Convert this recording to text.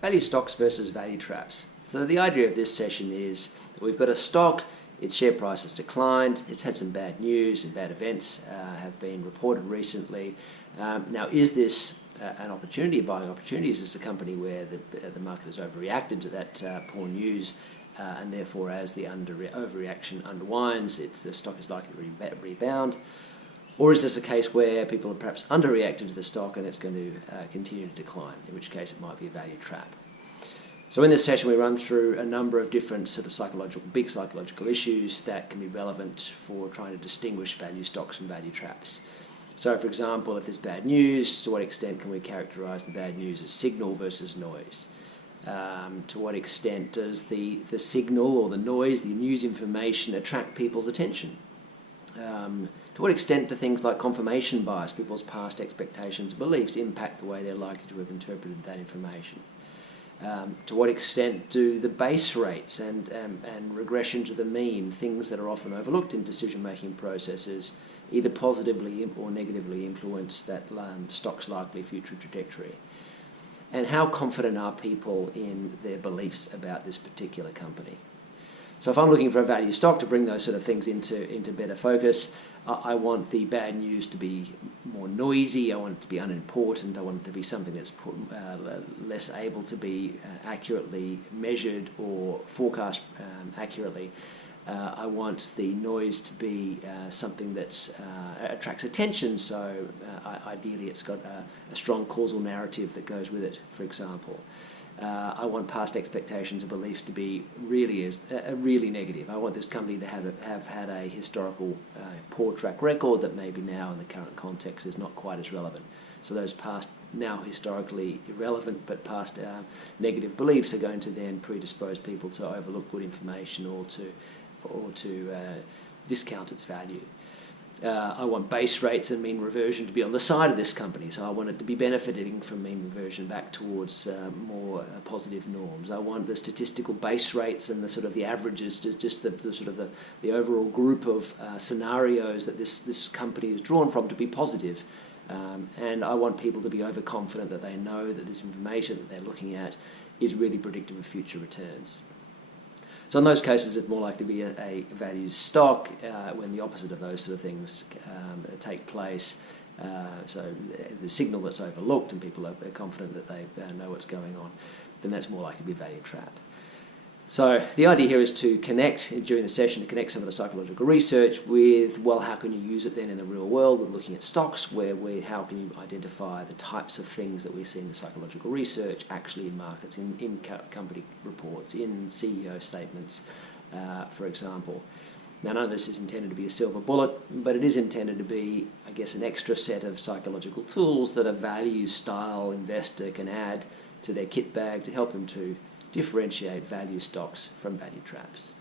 Value stocks versus value traps. So the idea of this session is that we've got a stock, its share price has declined, it's had some bad news and bad events have been reported recently. Now, is this an opportunity, a buying opportunity? Is this a company where the market has overreacted to that poor news and therefore as the overreaction unwinds, the stock is likely to rebound? Or is this a case where people have perhaps underreacted to the stock and it's going to continue to decline, in which case it might be a value trap? So in this session we run through a number of different sort of big psychological issues that can be relevant for trying to distinguish value stocks from value traps. So for example, if there's bad news, to what extent can we characterise the bad news as signal versus noise? To what extent does the signal or the noise, the news information, attract people's attention? To what extent do things like confirmation bias, people's past expectations and beliefs, impact the way they're likely to have interpreted that information? To what extent do the base rates and regression to the mean, things that are often overlooked in decision-making processes, either positively or negatively influence that stock's likely future trajectory? And how confident are people in their beliefs about this particular company? So if I'm looking for a value stock to bring those sort of things into better focus, I want the bad news to be more noisy, I want it to be unimportant, I want it to be something that's less able to be accurately measured or forecast accurately. I want the noise to be something that attracts attention, so ideally it's got a strong causal narrative that goes with it, for example. I want past expectations and beliefs to be really negative. I want this company to have had a historical poor track record that maybe now in the current context is not quite as relevant. So those past, now historically irrelevant, but past negative beliefs are going to then predispose people to overlook good information or to discount its value. I want base rates and mean reversion to be on the side of this company, so I want it to be benefiting from mean reversion back towards more positive norms. I want the statistical base rates and the sort of the averages, to just the overall group of scenarios that this company is drawn from to be positive. And I want people to be overconfident that they know that this information that they're looking at is really predictive of future returns. So in those cases, it's more likely to be a value stock when the opposite of those sort of things take place. So the signal that's overlooked and people are confident that they know what's going on, then that's more likely to be a value trap. So the idea here is to connect, during the session, to connect some of the psychological research with, well, how can you use it then in the real world with looking at stocks, how can you identify the types of things that we see in the psychological research actually in markets, in company reports, in CEO statements, for example. Now, none of this is intended to be a silver bullet, but it is intended to be, I guess, an extra set of psychological tools that a value-style investor can add to their kit bag to help them to differentiate value stocks from value traps.